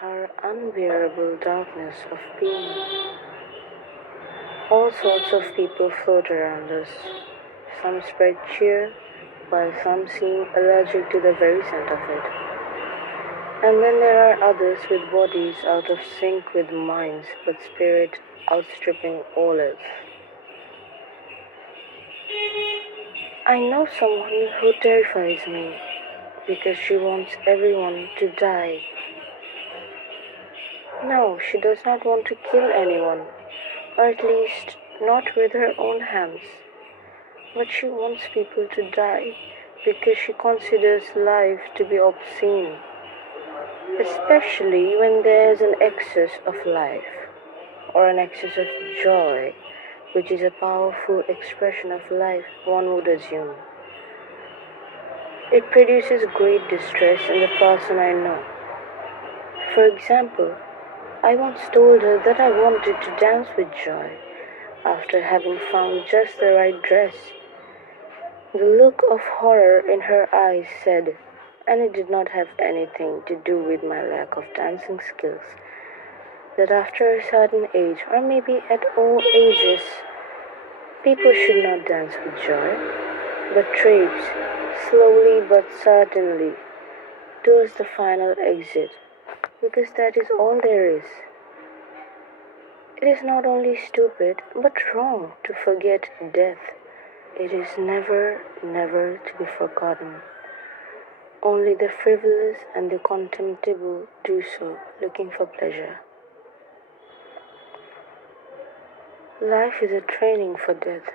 her unbearable darkness of being. All sorts of people float around us. Some spread cheer, while some seem allergic to the very scent of it. And then there are others with bodies out of sync with minds, but spirit outstripping all else. I know someone who terrifies me because she wants everyone to die. No, she does not want to kill anyone, or at least not with her own hands. But she wants people to die because she considers life to be obscene, especially when there is an excess of life or an excess of joy, which is a powerful expression of life, one would assume. It produces great distress in the person I know. For example, I once told her that I wanted to dance with joy after having found just the right dress. The look of horror in her eyes said, and it did not have anything to do with my lack of dancing skills, that after a certain age, or maybe at all ages, people should not dance with joy, but traipse slowly but certainly towards the final exit, because that is all there is. It is not only stupid, but wrong to forget death. It is never, never to be forgotten. Only the frivolous and the contemptible do so, looking for pleasure. Life is a training for death.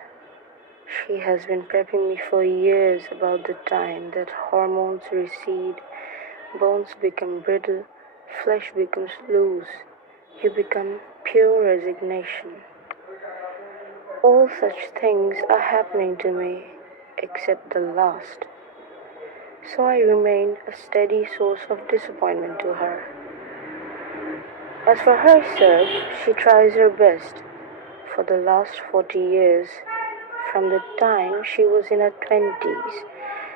She has been prepping me for years about the time that hormones recede, bones become brittle, flesh becomes loose, you become pure resignation. All such things are happening to me, except the last. So I remain a steady source of disappointment to her. As for herself, she tries her best. For the last 40 years, from the time she was in her 20s,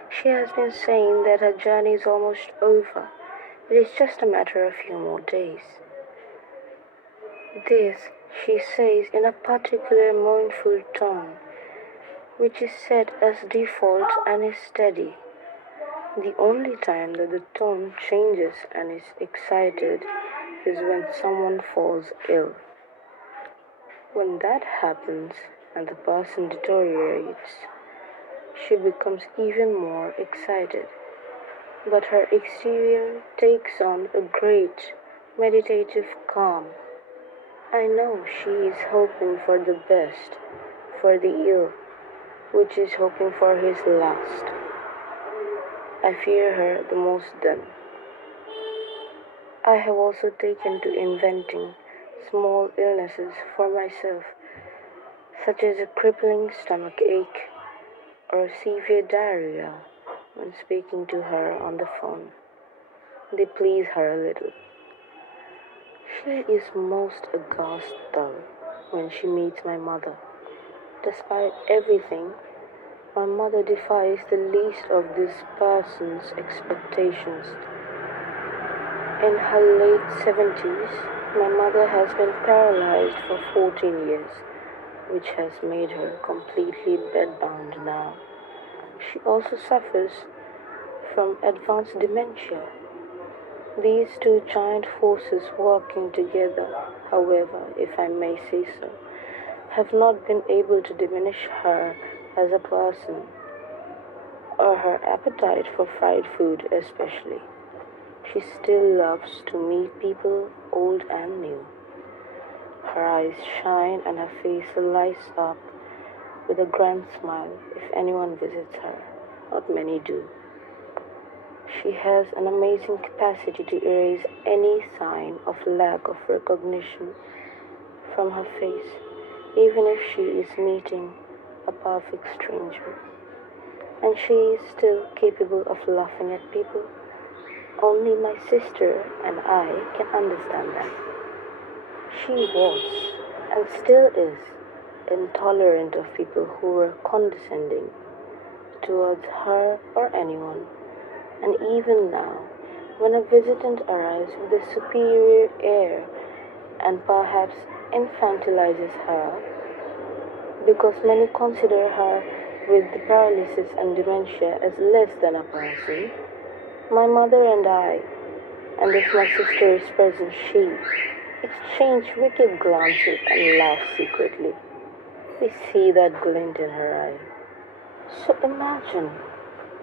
she has been saying that her journey is almost over. It is just a matter of a few more days. This she says in a particular mournful tone, which is set as default and is steady. The only time that the tone changes and is excited is when someone falls ill. When that happens and the person deteriorates, she becomes even more excited. But her exterior takes on a great meditative calm. I know she is hoping for the best, for the ill, which is hoping for his last. I fear her the most then. I have also taken to inventing small illnesses for myself, such as a crippling stomach ache or severe diarrhea when speaking to her on the phone. They please her a little. She is most aghast, though, when she meets my mother. Despite everything, my mother defies the least of this person's expectations. In her late 70s, my mother has been paralyzed for 14 years, which has made her completely bedbound now. She also suffers from advanced dementia. These two giant forces working together, however, if I may say so, have not been able to diminish her as a person, or her appetite for fried food especially. She still loves to meet people, old and new. Her eyes shine and her face lights up with a grand smile if anyone visits her. Not many do. She has an amazing capacity to erase any sign of lack of recognition from her face, even if she is meeting a perfect stranger. And she is still capable of laughing at people. Only my sister and I can understand that. She was, and still is, intolerant of people who were condescending towards her or anyone, and even now, When a visitant arrives with a superior air and perhaps infantilizes her, because many consider her with the paralysis and dementia as less than a person, my mother and if my sister is present, she exchange wicked glances and laugh secretly. We see that glint in her eye. So imagine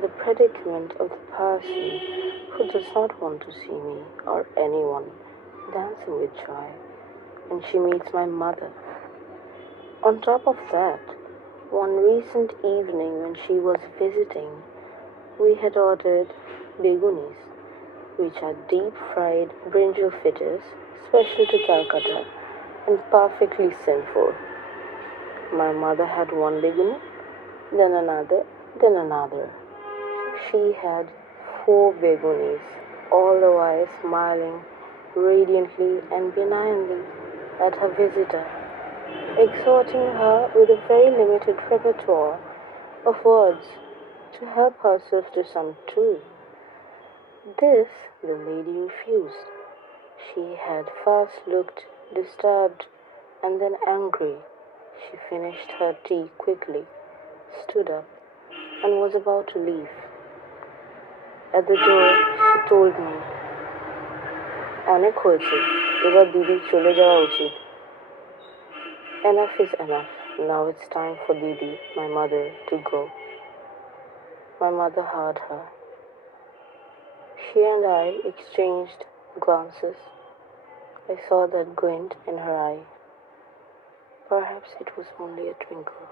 the predicament of the person who does not want to see me or anyone dancing with joy when she meets my mother. On top of that, one recent evening when she was visiting, we had ordered begunis, which are deep fried brinjal fritters special to Calcutta and perfectly sinful. My mother had one beguni, then another, then another. She had 4 begunis, all the while smiling radiantly and benignly at her visitor, exhorting her with a very limited repertoire of words to help herself to some too. This the lady refused. She had first looked disturbed and then angry. She finished her tea quickly, stood up, and was about to leave. At the door, she told me, অনেক হয়েছে, এবার দিদি চলে যাওয়া উচিত. Enough is enough. Now it's time for Didi, my mother, to go. My mother heard her. She and I exchanged glances. I saw that glint in her eye. Perhaps it was only a twinkle.